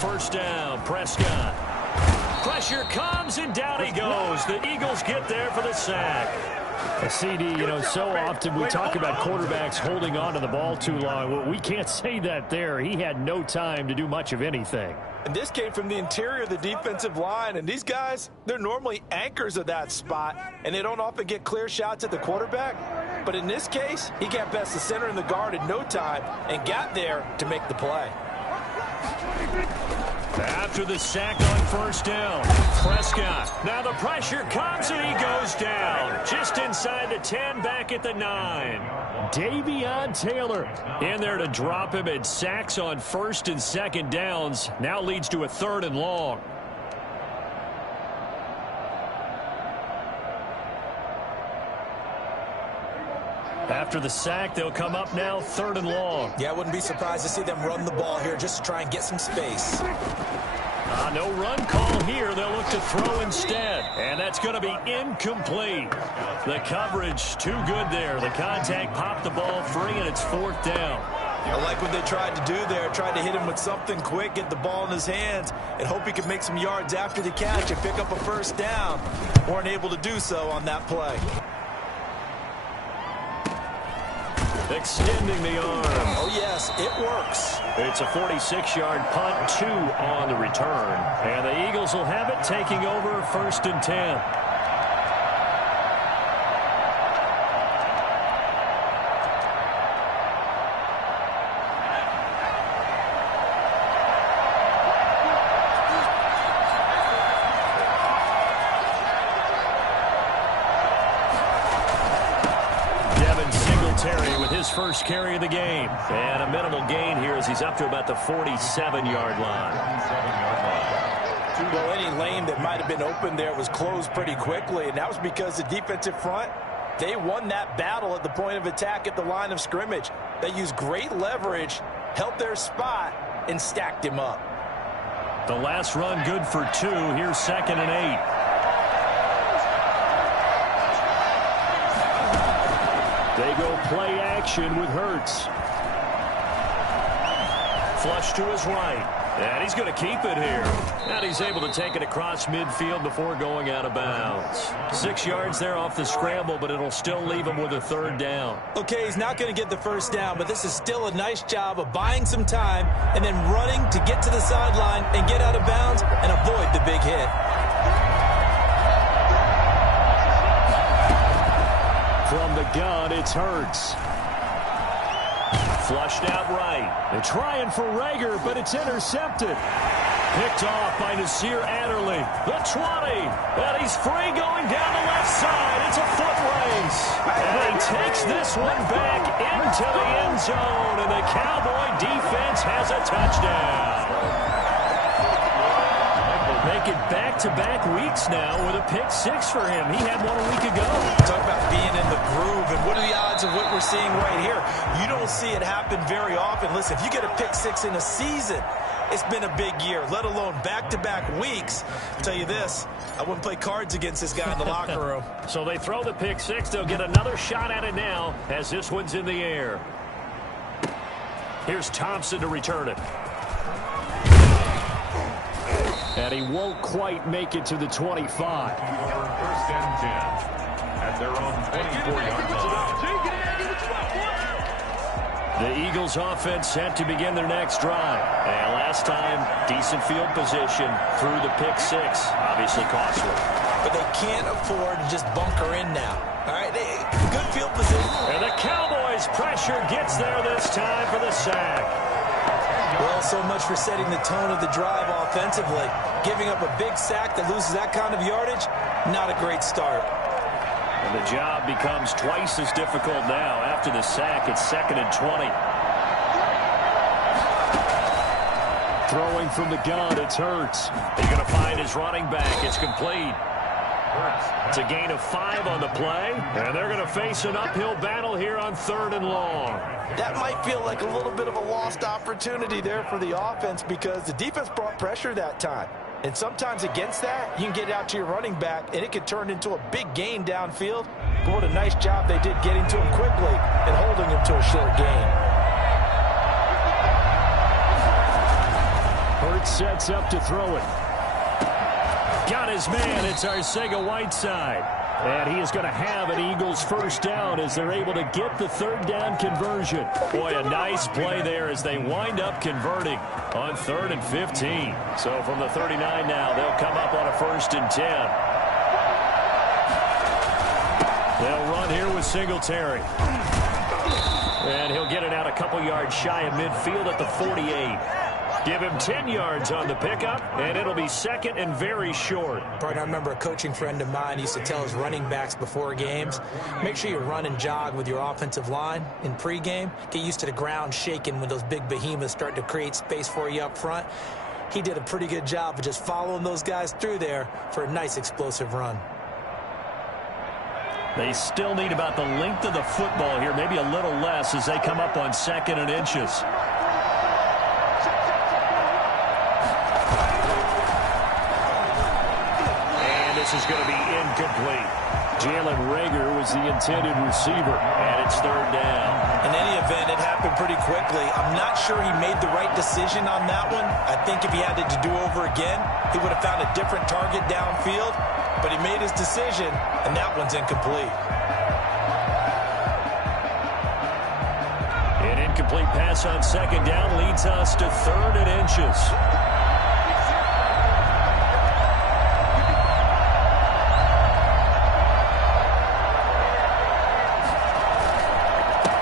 First down, Prescott. Pressure comes, and down he goes. The Eagles get there for the sack. CD, so often we talk about quarterbacks holding on to the ball too long. Well, we can't say that there. He had no time to do much of anything. And this came from the interior of the defensive line. And these guys, they're normally anchors of that spot, and they don't often get clear shots at the quarterback. But in this case, he got past the center and the guard in no time and got there to make the play. After the sack on first down, Prescott. Now the pressure comes, and he goes down. Just inside the 10, back at the 9. Davion Taylor in there to drop him, and sacks on first and second downs. Now leads to a 3rd and long. After the sack, they'll come up now 3rd and long. Yeah, I wouldn't be surprised to see them run the ball here just to try and get some space. No run call here. They'll look to throw instead. And that's going to be incomplete. The coverage too good there. The contact popped the ball free, and it's 4th down. I like what they tried to do there. Tried to hit him with something quick, get the ball in his hands, and hope he could make some yards after the catch and pick up a first down. Weren't able to do so on that play. Extending the arm. Oh, yes, it works. It's a 46-yard punt, 2 on the return. And the Eagles will have it, taking over 1st and 10. First carry of the game, and a minimal gain here as he's up to about the 47-yard line. Well, any lane that might have been open there was closed pretty quickly, and that was because the defensive front, they won that battle at the point of attack at the line of scrimmage. They used great leverage, held their spot, and stacked him up. The last run good for 2. Here's 2nd and 8. They go play action with Hurts. Flush to his right. And he's going to keep it here. And he's able to take it across midfield before going out of bounds. 6 yards there off the scramble, but it'll still leave him with a 3rd down. Okay, he's not going to get the first down, but this is still a nice job of buying some time and then running to get to the sideline and get out of bounds and avoid the big hit. From the gun, it's Hurts. Flushed out right. They're trying for Rager, but it's intercepted. Picked off by Nasir Adderley. The 20. And he's free going down the left side. It's a foot race. And he takes this one back into the end zone. And the Cowboy defense has a touchdown. Make it back-to-back weeks now with a pick-6 for him. He had one a week ago. Talk about being in the groove, and what are the odds of what we're seeing right here? You don't see it happen very often. Listen, if you get a pick-6 in a season, it's been a big year, let alone back-to-back weeks. I'll tell you this, I wouldn't play cards against this guy in the locker room. So they throw the pick-6. They'll get another shot at it now as this one's in the air. Here's Thompson to return it. And he won't quite make it to the 25. 1st and 10 at their own 24-yard line. The Eagles offense set to begin their next drive. And last time, decent field position through the pick-6. Obviously costly. But they can't afford to just bunker in now. All right, good field position. And the Cowboys' pressure gets there this time for the sack. Well, so much for setting the tone of the drive offensively. Giving up a big sack that loses that kind of yardage, not a great start. And the job becomes twice as difficult now. After the sack, it's 2nd and 20. Throwing from the gun, it's Hurts. He's going to find his running back. It's complete. It's a gain of 5 on the play, and they're going to face an uphill battle here on 3rd and long. That might feel like a little bit of a lost opportunity there for the offense because the defense brought pressure that time. And sometimes against that, you can get out to your running back, and it could turn into a big gain downfield. But what a nice job they did getting to him quickly and holding him to a short gain. Hurts sets up to throw it. Got his man. It's Arcega-Whiteside. And he is going to have an Eagles first down as they're able to get the third down conversion. Boy, a nice play there as they wind up converting on 3rd and 15. So from the 39 now, they'll come up on a 1st and 10. They'll run here with Singletary. And he'll get it out a couple yards shy of midfield at the 48. Give him 10 yards on the pickup, and it'll be 2nd and very short. Partner, I remember a coaching friend of mine used to tell his running backs before games, make sure you run and jog with your offensive line in pregame. Get used to the ground shaking when those big behemoths start to create space for you up front. He did a pretty good job of just following those guys through there for a nice explosive run. They still need about the length of the football here, maybe a little less as they come up on 2nd and inches. This is going to be incomplete. Jalen Reagor was the intended receiver, and it's 3rd down. In any event, it happened pretty quickly. I'm not sure he made the right decision on that one. I think if he had it to do over again, he would have found a different target downfield, but he made his decision, and that one's incomplete. An incomplete pass on 2nd down leads us to 3rd and inches.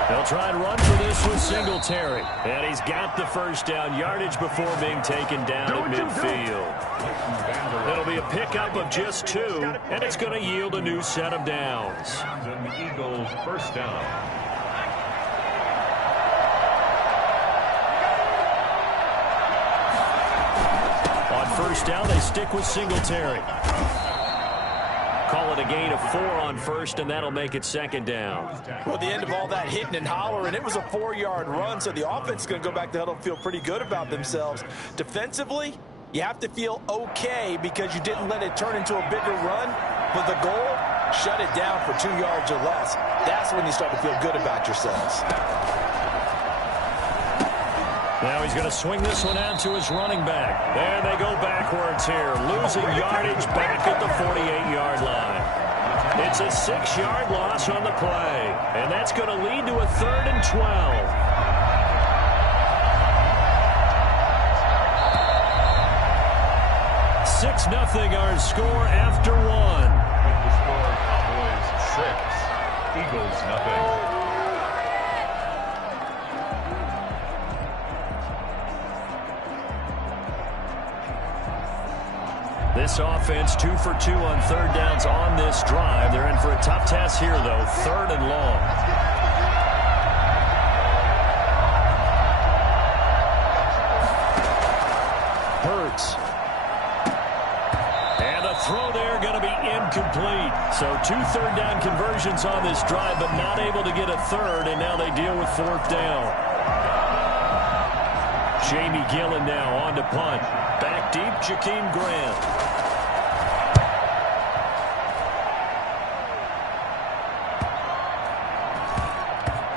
They'll try and run for this with Singletary. And he's got the first down yardage before being taken down at midfield. It'll be a pickup of just 2, and it's going to yield a new set of downs. And the Eagles first down. On 1st down, they stick with Singletary. Call it a gain of 4 on 1st, and that'll make it 2nd down. Well, at the end of all that hitting and hollering, it was a 4-yard run, so the offense is going to go back to huddle and feel pretty good about themselves. Defensively, you have to feel okay because you didn't let it turn into a bigger run, but the goal, shut it down for 2 yards or less. That's when you start to feel good about yourselves. Now he's going to swing this one out to his running back. And they go backwards here, losing yardage back at the 48-yard line. It's a 6-yard loss on the play, and that's going to lead to a 3rd and 12. 6-0 our score after 1. The score, Cowboys 6, Eagles 0. This offense 2 for 2 on 3rd downs on this drive. They're in for a tough task here, though. 3rd and long. Hurts. And the throw there going to be incomplete. So 2 third down conversions on this drive, but not able to get a 3rd, and now they deal with 4th down. Jamie Gillen now on to punt. Back deep, Jakeem Grant.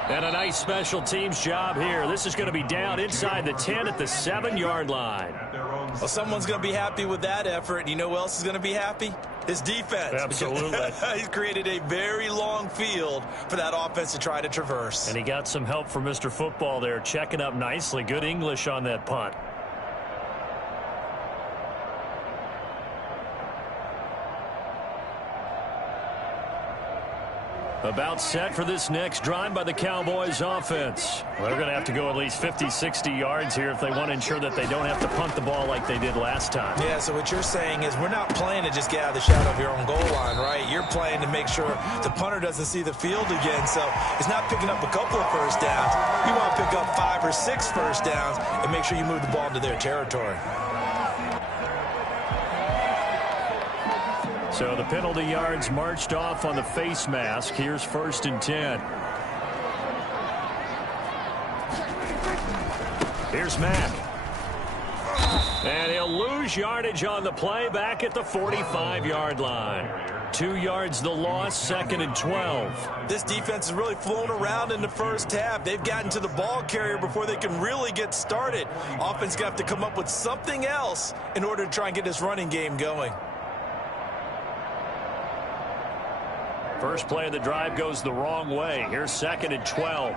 And a nice special teams job here. This is going to be down inside the 10 at the 7-yard line. Well, someone's going to be happy with that effort. And you know who else is going to be happy? His defense. Absolutely. He's created a very long field for that offense to try to traverse. And he got some help from Mr. Football there, checking up nicely. Good English on that punt. About set for this next drive by the Cowboys offense. Well, they're going to have to go at least 50, 60 yards here if they want to ensure that they don't have to punt the ball like they did last time. Yeah, so what you're saying is we're not playing to just get out of the shadow of your own goal line, right? You're playing to make sure the punter doesn't see the field again. So it's not picking up a couple of first downs. You want to pick up 5 or 6 first downs and make sure you move the ball into their territory. So the penalty yards marched off on the face mask. Here's 1st and 10. Here's Mack. And he'll lose yardage on the play back at the 45-yard line. 2 yards the loss, 2nd and 12. This defense has really flown around in the first half. They've gotten to the ball carrier before they can really get started. Offense got to have to come up with something else in order to try and get this running game going. First play of the drive goes the wrong way. Here's 2nd and 12.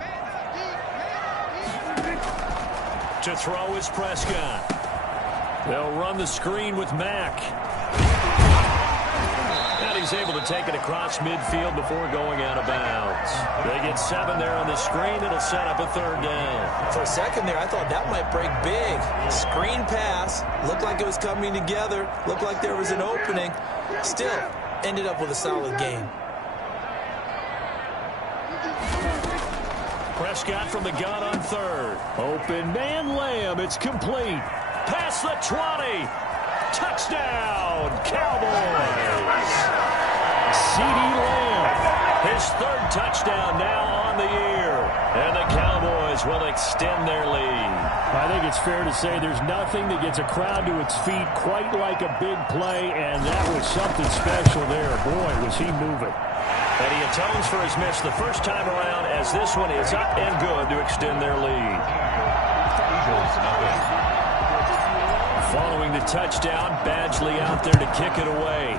To throw is Prescott. They'll run the screen with Mack. And he's able to take it across midfield before going out of bounds. They get 7 there on the screen. It'll set up a 3rd down. For a second there, I thought that might break big. Screen pass. Looked like it was coming together. Looked like there was an opening. Still, ended up with a solid game. Prescott from the gun on 3rd. Open man, Lamb. It's complete. Past the 20. Touchdown, Cowboys. CeeDee Lamb, his 3rd touchdown now on the year. And the Cowboys will extend their lead. I think it's fair to say there's nothing that gets a crowd to its feet quite like a big play, and that was something special there. Boy, was he moving. And he atones for his miss the first time around, as this one is up and good to extend their lead. Following the touchdown, Badgley out there to kick it away.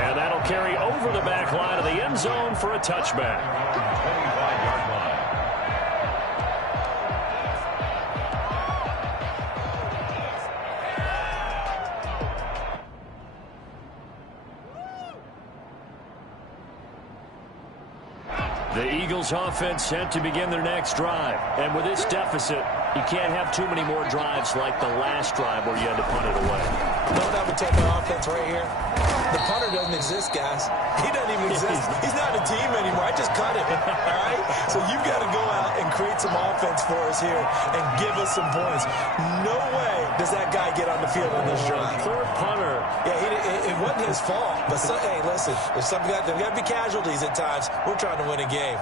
And that'll carry over the back line of the end zone for a touchback. 25-yard line. The Eagles offense set to begin their next drive. And with this deficit, you can't have too many more drives like the last drive where you had to punt it away. No, that would take our offense right here. The punter doesn't exist, guys. He doesn't even exist. He's not a team anymore. I just cut him, all right? So you've got to go out and create some offense for us here and give us some points. No way does that guy get on the field in this drive. Poor punter. Yeah, it wasn't his fault. But, hey, listen, there's got to be casualties at times. We're trying to win a game.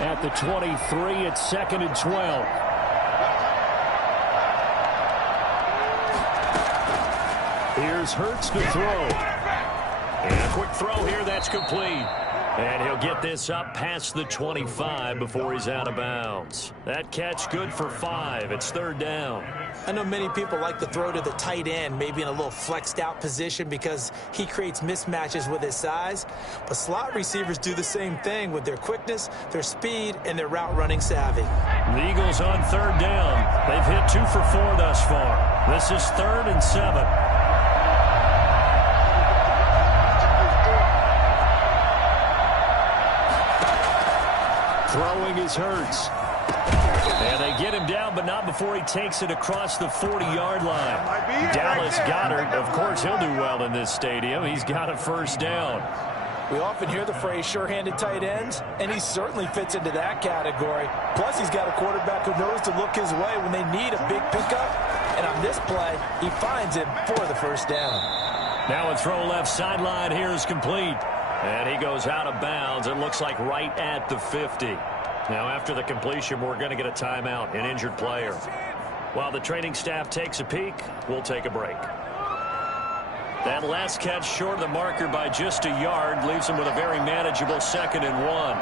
At the 23, it's 2nd and 12. Here's Hurts to throw. And a quick throw here, that's complete. And he'll get this up past the 25 before he's out of bounds. That catch good for 5. It's 3rd down. I know many people like to throw to the tight end, maybe in a little flexed out position because he creates mismatches with his size. But slot receivers do the same thing with their quickness, their speed, and their route running savvy. The Eagles on 3rd down. They've hit 2 for 4 thus far. This is 3rd and 7. Throwing is Hurts. And they get him down, but not before he takes it across the 40-yard line. Dallas Goedert, of course, he'll do well in this stadium. He's got a 1st down. We often hear the phrase sure-handed tight ends, and he certainly fits into that category. Plus, he's got a quarterback who knows to look his way when they need a big pickup. And on this play, he finds it for the 1st down. Now a throw left sideline here is complete. And he goes out of bounds. It looks like right at the 50. Now after the completion, we're going to get a timeout, an injured player. While the training staff takes a peek, we'll take a break. That last catch short of the marker by just a yard leaves him with a very manageable 2nd and 1.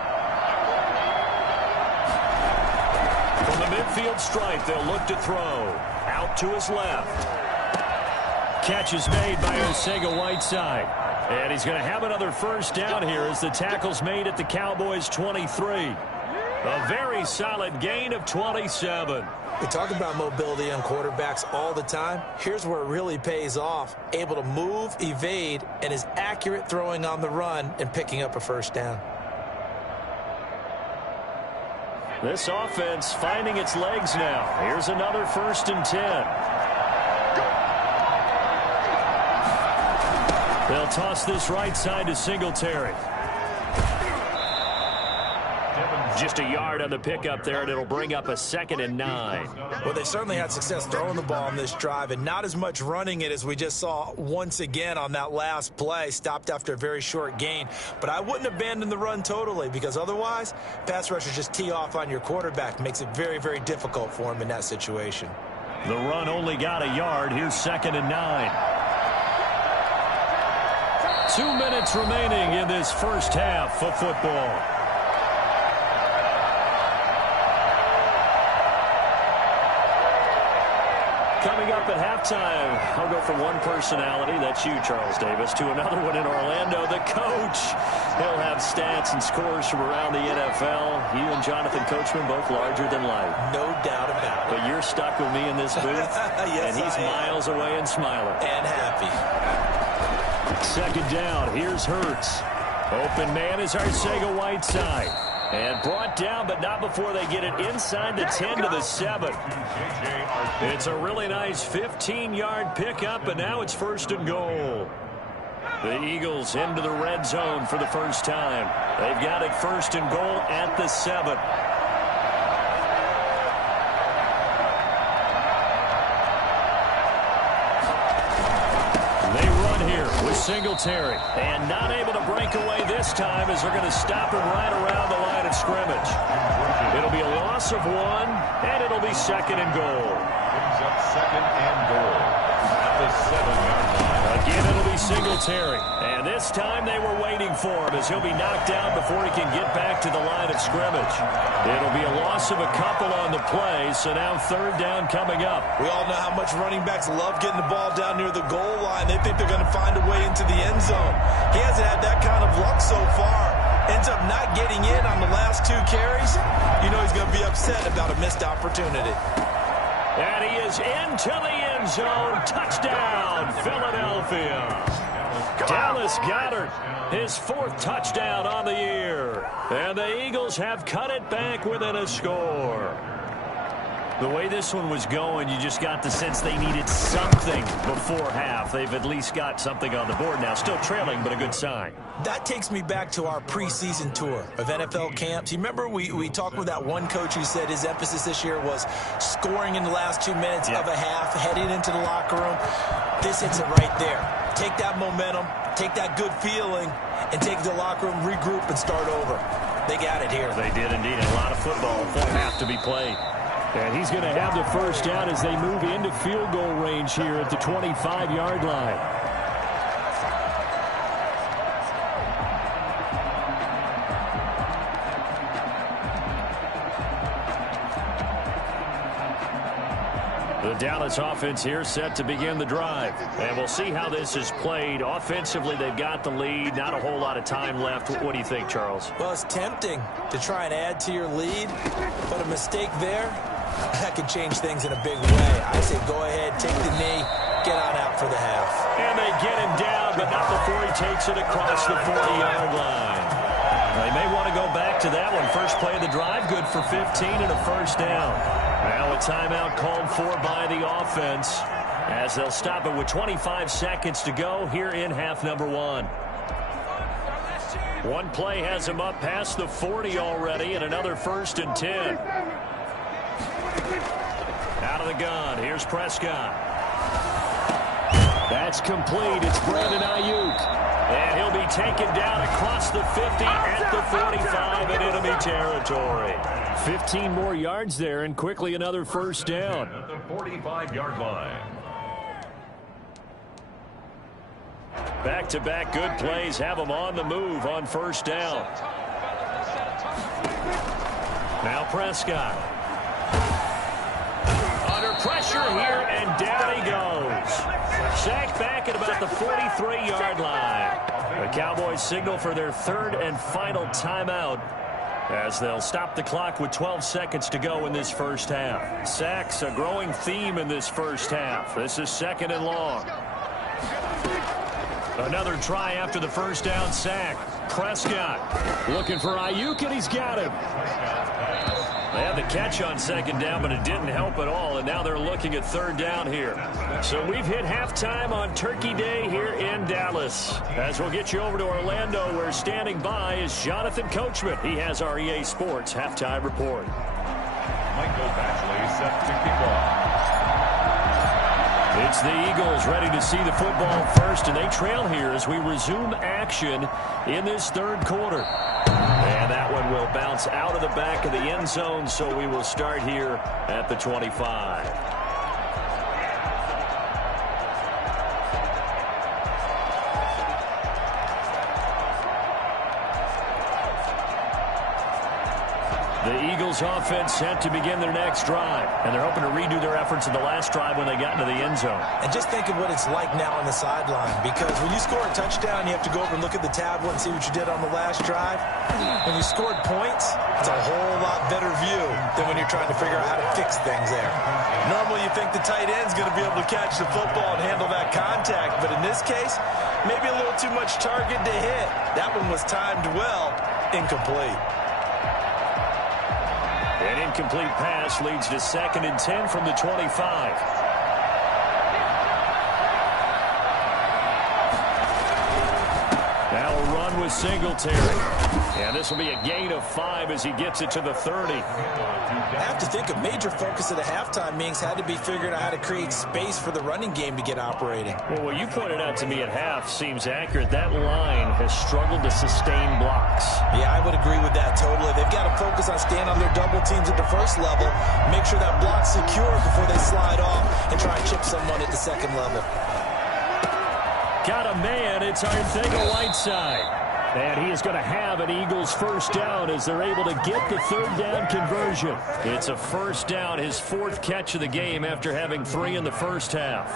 From the midfield stripe, they'll look to throw. Out to his left. Catch is made by Arcega-Whiteside. And he's going to have another 1st down here as the tackle's made at the Cowboys' 23. A very solid gain of 27. We talk about mobility on quarterbacks all the time. Here's where it really pays off. Able to move, evade, and is accurate throwing on the run and picking up a 1st down. This offense finding its legs now. Here's another 1st and 10. They'll toss this right side to Singletary. Just a yard on the pickup there, and it'll bring up a 2nd and 9. Well, they certainly had success throwing the ball on this drive, and not as much running it as we just saw once again on that last play. Stopped after a very short gain. But I wouldn't abandon the run totally, because otherwise, pass rushers just tee off on your quarterback. Makes it very, very difficult for him in that situation. The run only got a yard. Here's 2nd and 9. 2 minutes remaining in this first half of football. Coming up at halftime, I'll go from one personality, that's you, Charles Davis, to another one in Orlando, the coach. He'll have stats and scores from around the NFL. You and Jonathan Coachman, both larger than life. No doubt about it. But you're stuck with me in this booth, yes, and he's miles away and smiling. And happy. 2nd down, here's Hurts. Open man is Arcega-Whiteside. And brought down, but not before they get it inside the 10 to the 7. It's a really nice 15-yard pickup, and now it's 1st and goal. The Eagles into the red zone for the first time. They've got it 1st and goal at the 7. Singletary, and not able to break away this time as they're going to stop him right around the line of scrimmage. It'll be a loss of 1, and it'll be 2nd and goal. Brings up 2nd and goal at the 7-yard line. Again, it'll be Singletary, and this time they were waiting for him as he'll be knocked down before he can get back to the line of scrimmage. It'll be a loss of a couple on the play, so now 3rd down coming up. We all know how much running backs love getting the ball down near the goal line. They think they're going to find a way into the end zone. He hasn't had that kind of luck so far. Ends up not getting in on the last 2 carries. You know he's going to be upset about a missed opportunity. And he is into the end zone. Touchdown, Philadelphia. Dallas Goedert, his 4th touchdown on the year. And the Eagles have cut it back within a score. The way this one was going, you just got the sense they needed something before half. They've at least got something on the board now. Still trailing, but a good sign. That takes me back to our preseason tour of NFL camps. You remember we talked with that one coach who said his emphasis this year was scoring in the last 2 minutes of a half, heading into the locker room. This hits it right there. Take that momentum, take that good feeling, and take it to the locker room, regroup, and start over. They got it here. They did indeed. A lot of football, full half to be played. And he's going to have the 1st down as they move into field goal range here at the 25-yard line. The Dallas offense here set to begin the drive. And we'll see how this is played. Offensively, they've got the lead. Not a whole lot of time left. What do you think, Charles? Well, it's tempting to try and add to your lead, but a mistake there, that could change things in a big way. I say go ahead, take the knee, get on out for the half. And they get him down, but not before he takes it across the 40-yard line. They may want to go back to that one. First play of the drive, good for 15 and a 1st down. Now a timeout called for by the offense as they'll stop it with 25 seconds to go here in half number 1. One play has him up past the 40 already, and another 1st and 10. Out of the gun, here's Prescott. That's complete. It's Brandon Ayuk. And he'll be taken down across the 50 at the 45 in enemy territory. 15 more yards there, and quickly another 1st down. At the 45-yard line. Back-to-back good plays have them on the move on 1st down. Now Prescott. Under pressure here, and down he goes. Sacked back at about the 43-yard line. The Cowboys signal for their 3rd and final timeout as they'll stop the clock with 12 seconds to go in this first half. Sacks, a growing theme in this first half. This is 2nd and long. Another try after the 1st down sack. Prescott looking for Ayuk, and he's got him. They had the catch on second down, but it didn't help at all, and now they're looking at third down here. So we've hit halftime on Turkey Day here in Dallas. As we'll get you over to Orlando, where standing by is Jonathan Coachman. He has our EA Sports halftime report. Michael Batchley set to kick off. It's the Eagles ready to see the football first, and they trail here as we resume action in this third quarter. And that one will bounce out of the back of the end zone, so we will start here at the 25. The Eagles offense set to begin their next drive, and they're hoping to redo their efforts in the last drive when they got into the end zone. And just think of what it's like now on the sideline, because when you score a touchdown, you have to go over and look at the tablet and see what you did on the last drive. When you scored points, it's a whole lot better view than when you're trying to figure out how to fix things there. Normally you think the tight end's going to be able to catch the football and handle that contact, but in this case, maybe a little too much target to hit. That one was timed well, incomplete. An incomplete pass leads to 2nd and 10 from the 25. Now a run with Singletary. And this will be a gain of 5 as he gets it to the 30. I have to think a major focus of the halftime meetings had to be figuring out how to create space for the running game to get operating. Well, what you pointed out to me at half seems accurate. That line has struggled to sustain blocks. Yeah, I would agree with that totally. They've got to focus on staying on their double teams at the first level, make sure that block's secure before they slide off and try and chip someone at the second level. Got a man. It's Arcega-Whiteside. And he is going to have an Eagles first down as they're able to get the third down conversion. It's a first down, his 4th catch of the game after having 3 in the first half.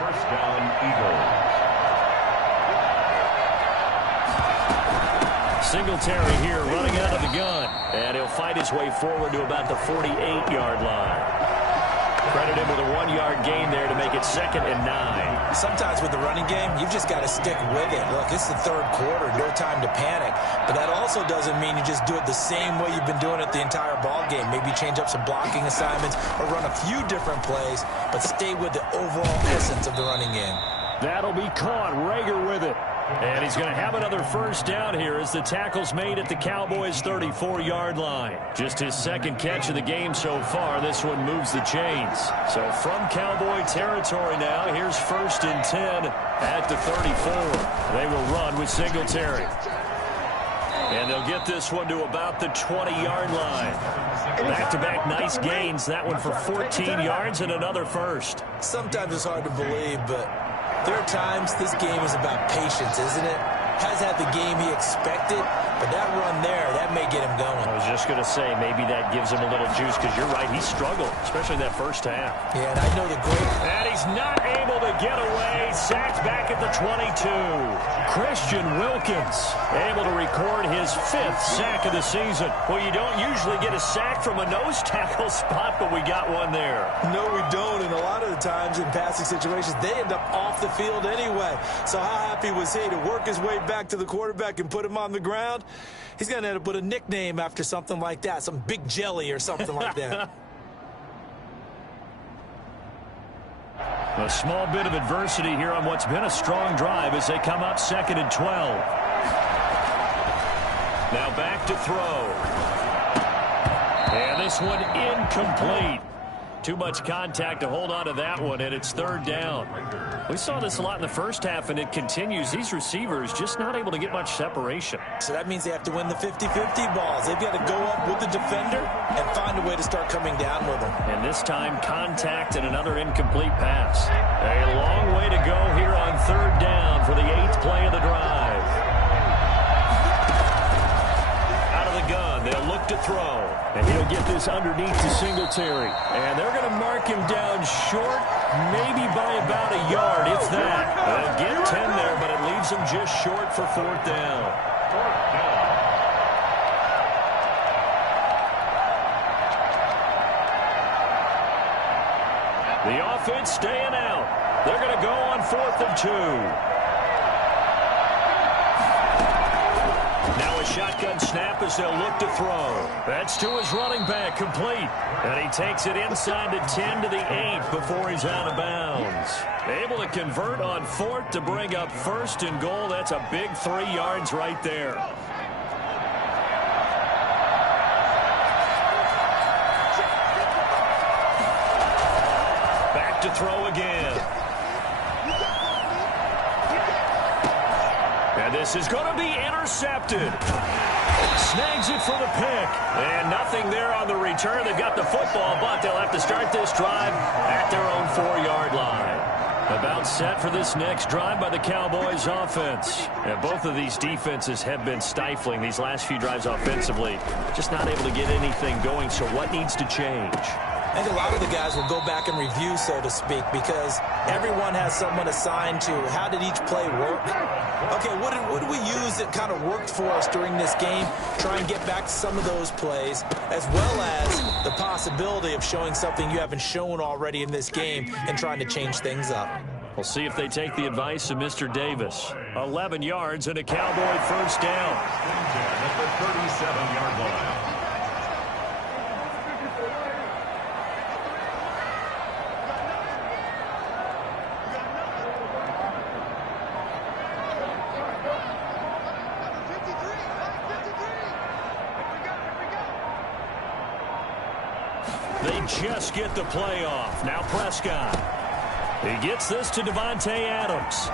First down, Eagles. Singletary here running out of the gun. And he'll fight his way forward to about the 48-yard line. Credit him with a 1-yard gain there to make it 2nd and 9. Sometimes with the running game, you've just got to stick with it. Look, it's the third quarter, no time to panic. But that also doesn't mean you just do it the same way you've been doing it the entire ball game. Maybe change up some blocking assignments or run a few different plays, but stay with the overall essence of the running game. That'll be caught. Reagor with it. And he's going to have another first down here as the tackle's made at the Cowboys' 34-yard line. Just his 2nd catch of the game so far. This one moves the chains. So from Cowboy territory now, here's 1st and 10 at the 34. They will run with Singletary. And they'll get this one to about the 20-yard line. Back-to-back nice gains. That one for 14 yards and another first. Sometimes it's hard to believe, but there are times this game is about patience, isn't it? Has had the game he expected, but that run there, that may get him going. I was just going to say, maybe that gives him a little juice, because you're right, he struggled, especially that first half. Yeah, and I know the great... And he's not able to get away. Sacked back at the 22. Christian Wilkins able to record his 5th sack of the season. Well, you don't usually get a sack from a nose tackle spot, but we got one there. No, we don't, and a lot of the times in passing situations, they end up off the field anyway. So how happy was he to work his way back to the quarterback and put him on the ground? He's going to end up with a nickname after something like that, some Big Jelly or something like that. A small bit of adversity here on what's been a strong drive as they come up 2nd and 12. Now back to throw. And this one incomplete. Too much contact to hold on to that one, and it's 3rd down. We saw this a lot in the first half, and it continues. These receivers just not able to get much separation. So that means they have to win the 50-50 balls. They've got to go up with the defender and find a way to start coming down with them. And this time, contact and another incomplete pass. A long way to go here on 3rd down for the 8th play of the drive. Out of the gun, they'll look to throw. And he'll get this underneath to Singletary. And they're going to mark him down short, maybe by about a yard, if that. They'll get 10 there, but it leaves him just short for 4th down. The offense staying out. They're going to go on 4th and 2. Now a shotgun snap as they'll look to throw. That's to his running back, complete. And he takes it inside the 10 to the 8 before he's out of bounds. Able to convert on 4th to bring up 1st and goal. That's a big 3 yards right there. Back to throw again. And this is going to be intercepted. Snags it for the pick. And nothing there on the return. They've got the football, but they'll have to start this drive at their own 4-yard line. About set for this next drive by the Cowboys offense. And both of these defenses have been stifling these last few drives offensively. Just not able to get anything going, so what needs to change? I think a lot of the guys will go back and review, so to speak, because everyone has someone assigned to how did each play work. Okay, what did we use that kind of worked for us during this game? Try and get back to some of those plays, as well as the possibility of showing something you haven't shown already in this game and trying to change things up. We'll see if they take the advice of Mr. Davis. 11 yards and a Cowboy first down. At the 37-yard line. They just get the play off. Now Prescott. He gets this to Davante Adams.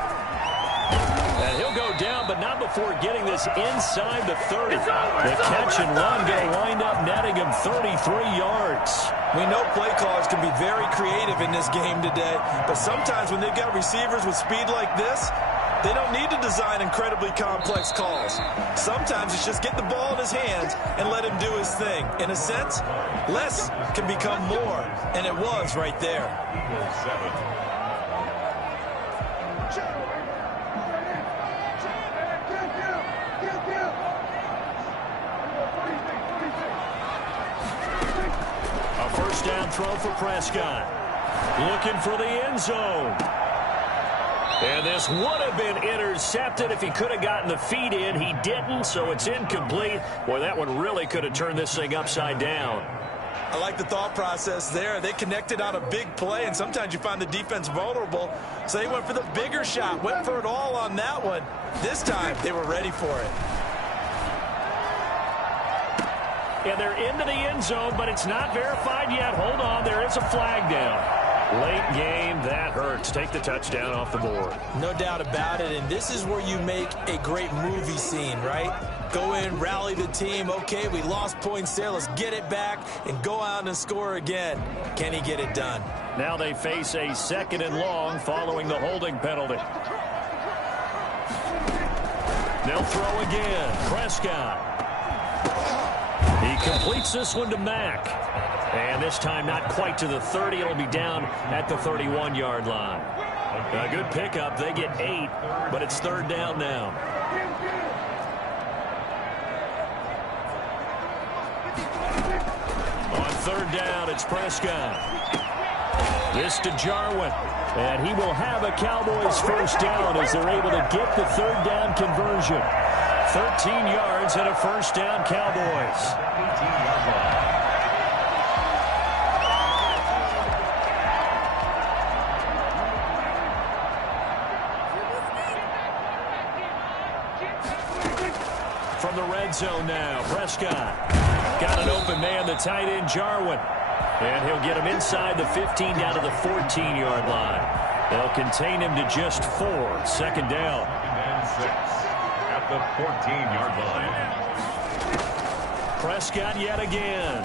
And he'll go down, but not before getting this inside the 30. The catch and run going to wind up netting him 33 yards. We know play callers can be very creative in this game today, but sometimes when they've got receivers with speed like this, they don't need to design incredibly complex calls. Sometimes it's just get the ball in his hands and let him do his thing. In a sense, less can become more, and it was right there. A first down throw for Prescott. Looking for the end zone. And this would have been intercepted if he could have gotten the feet in. He didn't, so it's incomplete. Boy, that one really could have turned this thing upside down. I like the thought process there. They connected on a big play, and sometimes you find the defense vulnerable. So they went for the bigger shot, went for it all on that one. This time, they were ready for it. And they're into the end zone, but it's not verified yet. Hold on, there is a flag down. Late game, that hurts. Take the touchdown off the board. No doubt about it, and this is where you make a great movie scene, right? Go in, rally the team. Okay, we lost points there. Let's get it back and go out and score again. Can he get it done? Now they face a 2nd and long following the holding penalty. They'll throw again. Prescott. He completes this one to Mack. And this time not quite to the 30. It'll be down at the 31-yard line. A good pickup. They get 8, but it's 3rd down now. On 3rd down, it's Prescott. This to Jarwin. And he will have a Cowboys first down as they're able to get the 3rd down conversion. 13 yards and a first down, Cowboys. 18-yard line. From the red zone now, Prescott. Got an open man, the tight end, Jarwin. And he'll get him inside the 15 down to the 14-yard line. They'll contain him to just 4. 2nd down. And 6 at the 14-yard line. Prescott yet again.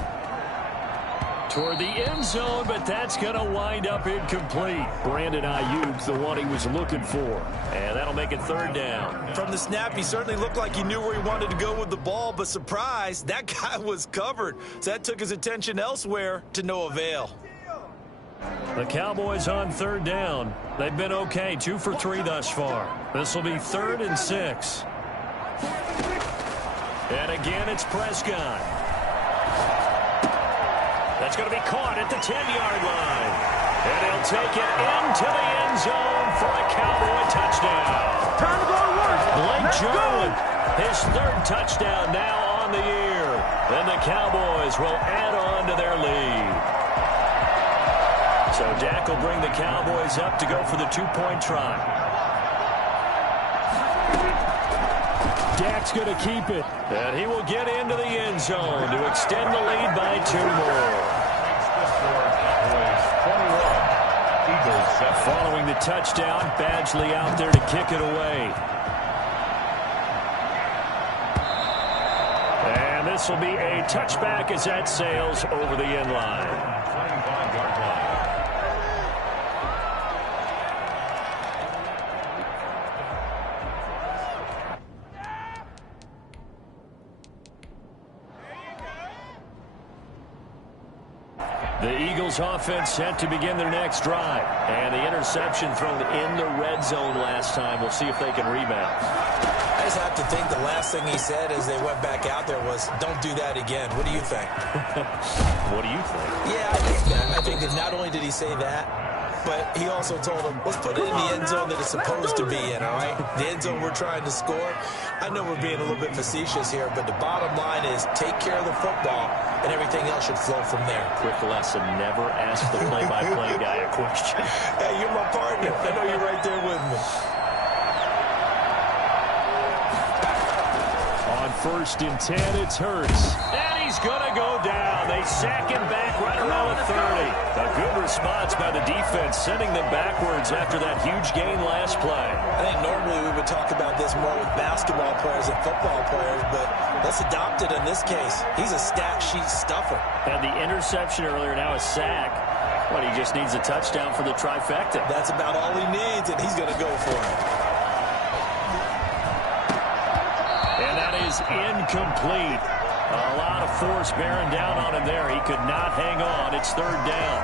Toward the end zone, but that's going to wind up incomplete. Brandon Ayuk, the one he was looking for. And that'll make it 3rd down. From the snap, he certainly looked like he knew where he wanted to go with the ball, but surprise, that guy was covered. So that took his attention elsewhere to no avail. The Cowboys on 3rd down. They've been okay, 2 for 3 thus far. This will be 3rd and 6. And again, it's Prescott. That's going to be caught at the 10-yard line. And he'll take it into the end zone for a Cowboy touchdown. Time to go to work. Blake Let's Jarwin, go. his third touchdown now on the year. And the Cowboys will add on to their lead. So Dak will bring the Cowboys up to go for the two-point try. Dak's going to keep it. And he will get into the end zone to extend the lead by 2 more. Following the touchdown, Badgley out there to kick it away. And this will be a touchback as that sails over the end line. 25-yard line. The Eagles offense set to begin their next drive. And the interception thrown in the red zone last time. We'll see if they can rebound. I just have to think the last thing he said as they went back out there was, don't do that again. What do you think? What do you think? Yeah, I think that not only did he say that, but he also told them, let's put it in the end zone that it's supposed to be in, all right? The end zone we're trying to score. I know we're being a little bit facetious here, but the bottom line is take care of the football, and everything else should flow from there. Quick lesson, never ask the play-by-play guy a question. Hey, you're my partner. I know you're right there with me. On 1st and 10, it's Hurts. And he's going to go down. They sack him back right around the 30. A good response by the defense, sending them backwards after that huge gain last play. I think normally we would talk about this more with basketball players and football players, but let's adopt it in this case. He's a stat sheet stuffer. And the interception earlier, now a sack. But he just needs a touchdown for the trifecta. That's about all he needs, and he's going to go for it. And that is incomplete. A lot of force bearing down on him there. He could not hang on. It's 3rd down.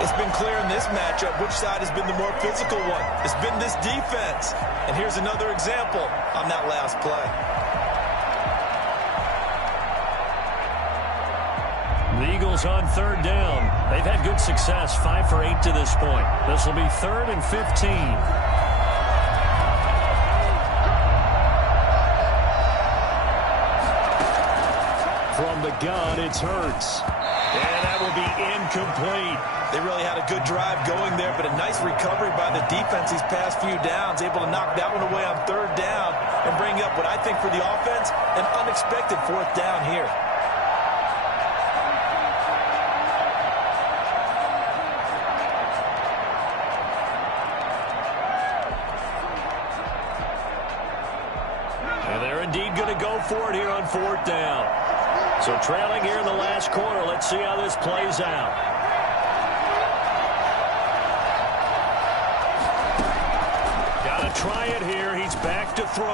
It's been clear in this matchup which side has been the more physical one. It's been this defense. And here's another example on that last play. The Eagles on 3rd down. They've had good success, 5 for 8 to this point. This will be 3rd and 15. From the gun, it's Hurts. And that will be incomplete. They really had a good drive going there, but a nice recovery by the defense these past few downs, able to knock that one away on 3rd down and bring up what I think for the offense, an unexpected 4th down here. And they're indeed going to go for it here on 4th down. So trailing here in the last quarter. Let's see how this plays out. Got to try it here. He's back to throw.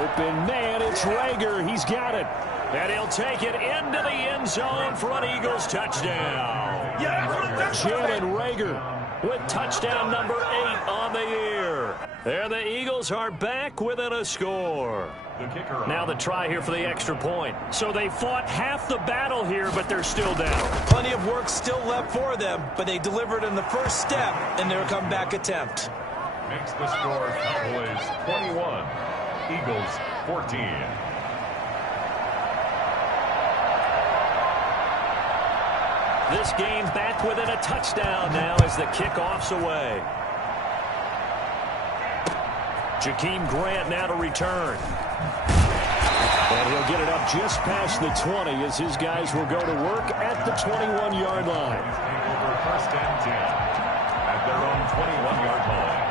Open man, it's Rager. He's got it. And he'll take it into the end zone for an Eagles touchdown. Jalen Rager with touchdown number 8 on the year. And the Eagles are back within a score. The kicker. Now the try here for the extra point. So they fought half the battle here, but they're still down. Plenty of work still left for them, but they delivered in the first step in their comeback attempt. Makes the score Cowboys 21, Eagles 14. This game back within a touchdown now as the kickoff's away. Jakeem Grant now to return. And he'll get it up just past the 20 as his guys will go to work at the 21-yard line. Take over 1st and 10 at their own 21-yard line.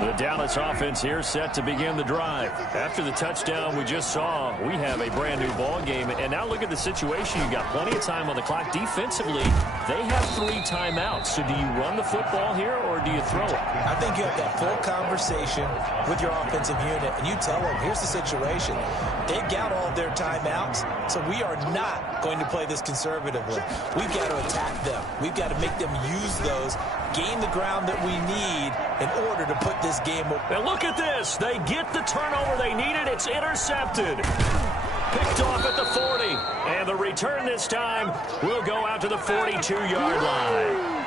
The Dallas offense here set to begin the drive. After the touchdown we just saw, we have a brand new ball game. And now look at the situation. You've got plenty of time on the clock. Defensively, they have 3 timeouts. So do you run the football here or do you throw it? I think you have that full conversation with your offensive unit, and you tell them, here's the situation. They've got all their timeouts, so we are not going to play this conservatively. We've got to attack them. We've got to make them use those, gain the ground that we need in order to put this game away. And look at this. They get the turnover they needed. It's intercepted. Picked off at the 40. And the return this time will go out to the 42-yard line.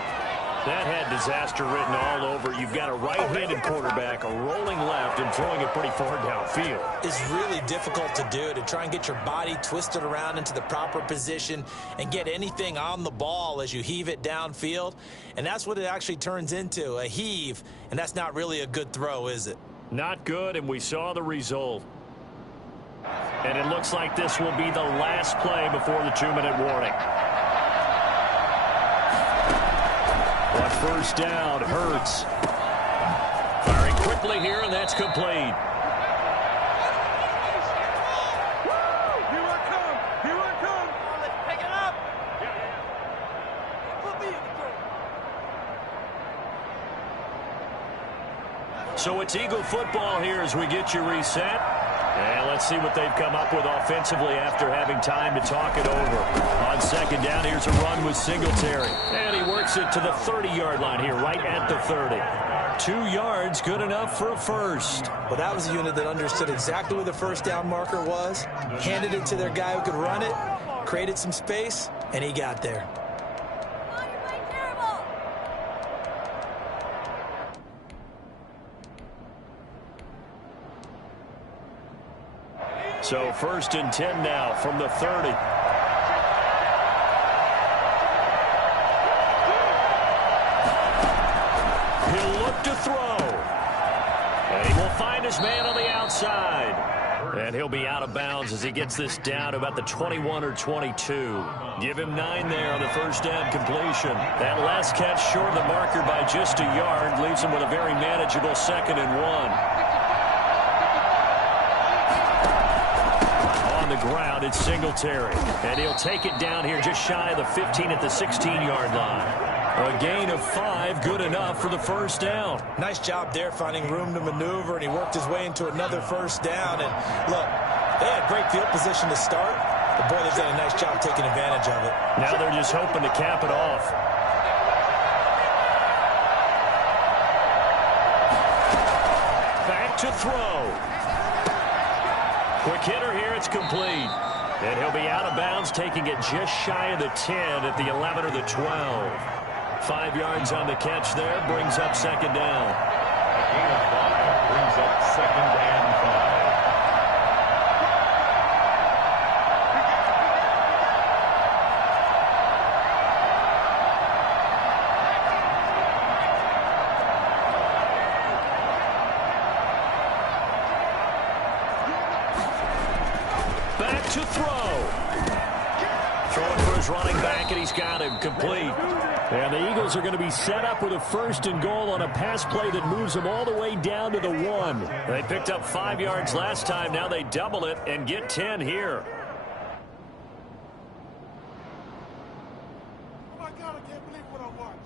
That had disaster written all over. You've got a right-handed quarterback, a rolling left, and throwing it pretty far downfield. It's really difficult to do, to try and get your body twisted around into the proper position and get anything on the ball as you heave it downfield. And that's what it actually turns into, a heave. And that's not really a good throw, is it? Not good, and we saw the result. And it looks like this will be the last play before the 2-minute warning. On first down, Hurts. Firing quickly here, and that's complete. Here I come! Here I come! Let's pick it up! Put me in the game. So it's Eagle football here as we get you reset. And let's see what they've come up with offensively after having time to talk it over. On second down, here's a run with Singletary. And he works it to the 30-yard line here, right at the 30. 2 yards, good enough for a first. Well, that was a unit that understood exactly where the first down marker was, handed it to their guy who could run it, created some space, and he got there. So first and 10 now from the 30. He'll look to throw. And he will find his man on the outside. And he'll be out of bounds as he gets this down to about the 21 or 22. Give him 9 there on the first down completion. That last catch short of the marker by just a yard leaves him with a very manageable 2nd and 1. The ground, it's Singletary, and he'll take it down here just shy of the 15 at the 16-yard line. A gain of 5, good enough for the first down. Nice job there finding room to maneuver, and he worked his way into another first down. And look, they had great field position to start, but boy, they've done a nice job taking advantage of it. Now they're just hoping to cap it off. Back to throw. Quick hitter here, it's complete. And he'll be out of bounds, taking it just shy of the 10 at the 11 or the 12. 5 yards on the catch there, brings up second down. A gain of 5 brings up 2nd and 5. To throw. Throwing for his running back, and he's got him complete. And the Eagles are going to be set up with a 1st and goal on a pass play that moves them all the way down to the 1. They picked up 5 yards last time. Now they double it and get 10 here. Oh my God, I can't believe what I watched.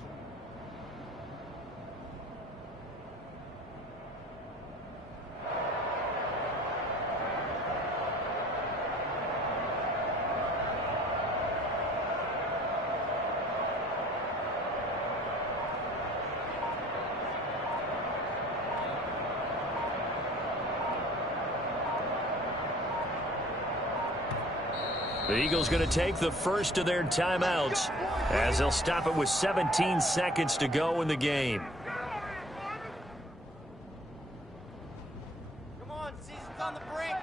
The Eagles going to take the first of their timeouts as they'll stop it with 17 seconds to go in the game. Come on, season's on the brink.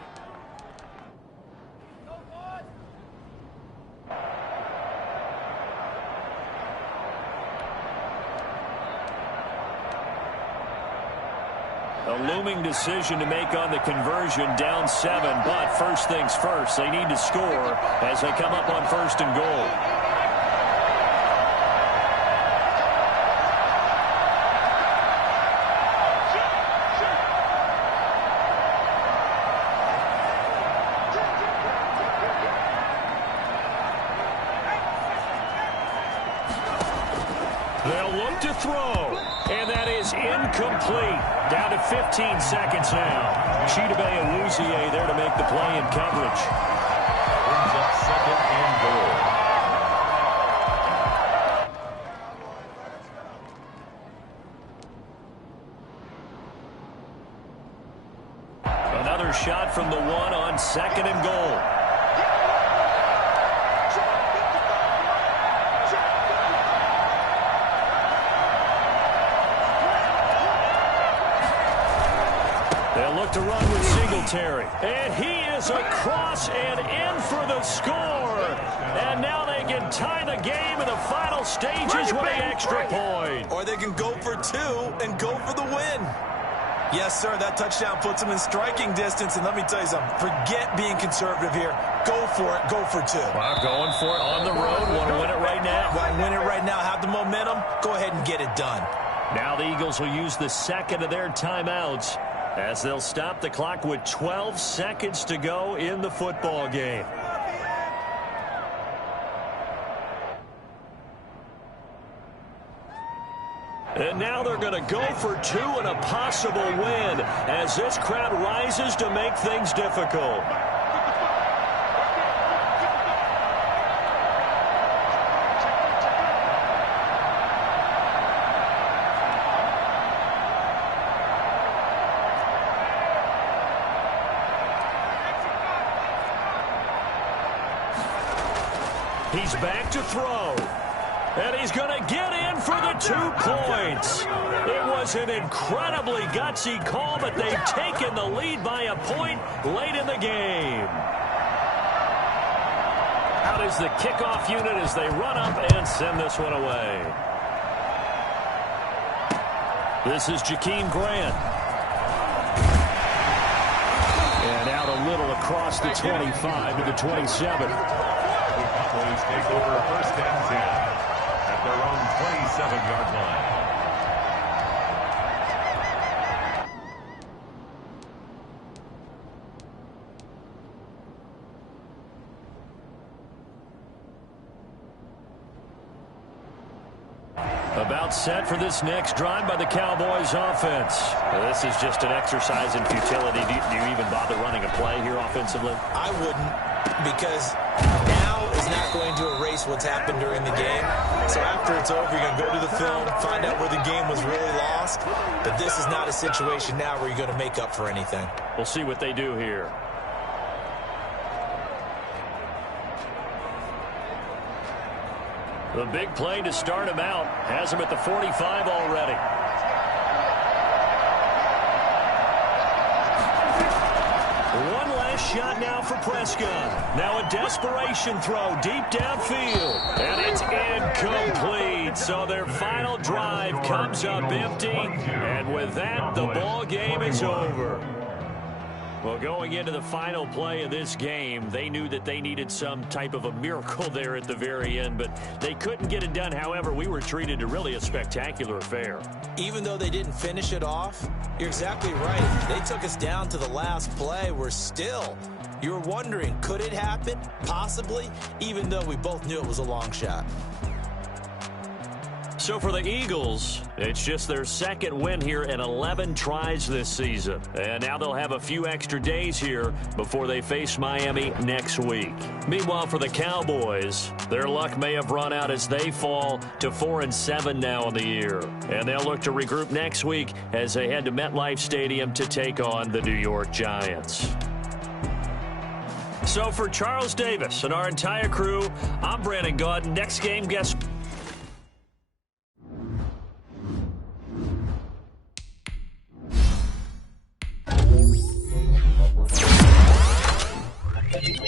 Go, boys. A looming decision to make on the conversion, down 7, but first things first, they need to score as they come up on 1st and goal. They'll look to throw, and that is incomplete. Down to 15 seconds now. Chidobe Awuzie there to make the play in coverage. Brings up 2nd and goal. Another shot from the 1 on 2nd and goal. look to run with Singletary. And he is across and in for the score. And now they can tie the game in the final stages with an extra point. Or they can go for two and go for the win. Yes, sir, that touchdown puts them in striking distance. And let me tell you something, forget being conservative here. Go for it, go for two. Wow, going for it on the road. Want to win it right now. Want to win it right now, have the momentum, go ahead and get it done. Now the Eagles will use the second of their timeouts as they'll stop the clock with 12 seconds to go in the football game. And now they're going to go for two and a possible win as this crowd rises to make things difficult. He's back to throw. And he's going to get in for the 2 points. It was an incredibly gutsy call, but they've taken the lead by a point late in the game. Out is the kickoff unit as they run up and send this one away. This is Jakeem Grant. And out a little across the 25 to the 27. Cowboys take over first and 10. At their own 27-yard line. About set for this next drive by the Cowboys offense. Well, this is just an exercise in futility. Do you even bother running a play here offensively? I wouldn't, because now is not going to erase what's happened during the game. So after it's over, you're going to go to the film, find out where the game was really lost. But this is not a situation now where you're going to make up for anything. We'll see what they do here. The big play to start him out has him at the 45 already. One last shot now for Prescott. Now a desperation throw deep downfield. And it's incomplete. So their final drive comes up empty. And with that, the ball game is over. Well, going into the final play of this game, they knew that they needed some type of a miracle there at the very end, but they couldn't get it done. However, we were treated to really a spectacular affair. Even though they didn't finish it off, you're exactly right. They took us down to the last play. We're still, you're wondering, could it happen? Possibly, even though we both knew it was a long shot. So for the Eagles, it's just their second win here in 11 tries this season. And now they'll have a few extra days here before they face Miami next week. Meanwhile, for the Cowboys, their luck may have run out as they fall to 4-7 now in the year. And they'll look to regroup next week as they head to MetLife Stadium to take on the New York Giants. So for Charles Davis and our entire crew, I'm Brandon Gaudin. Next game, guess... Thank you.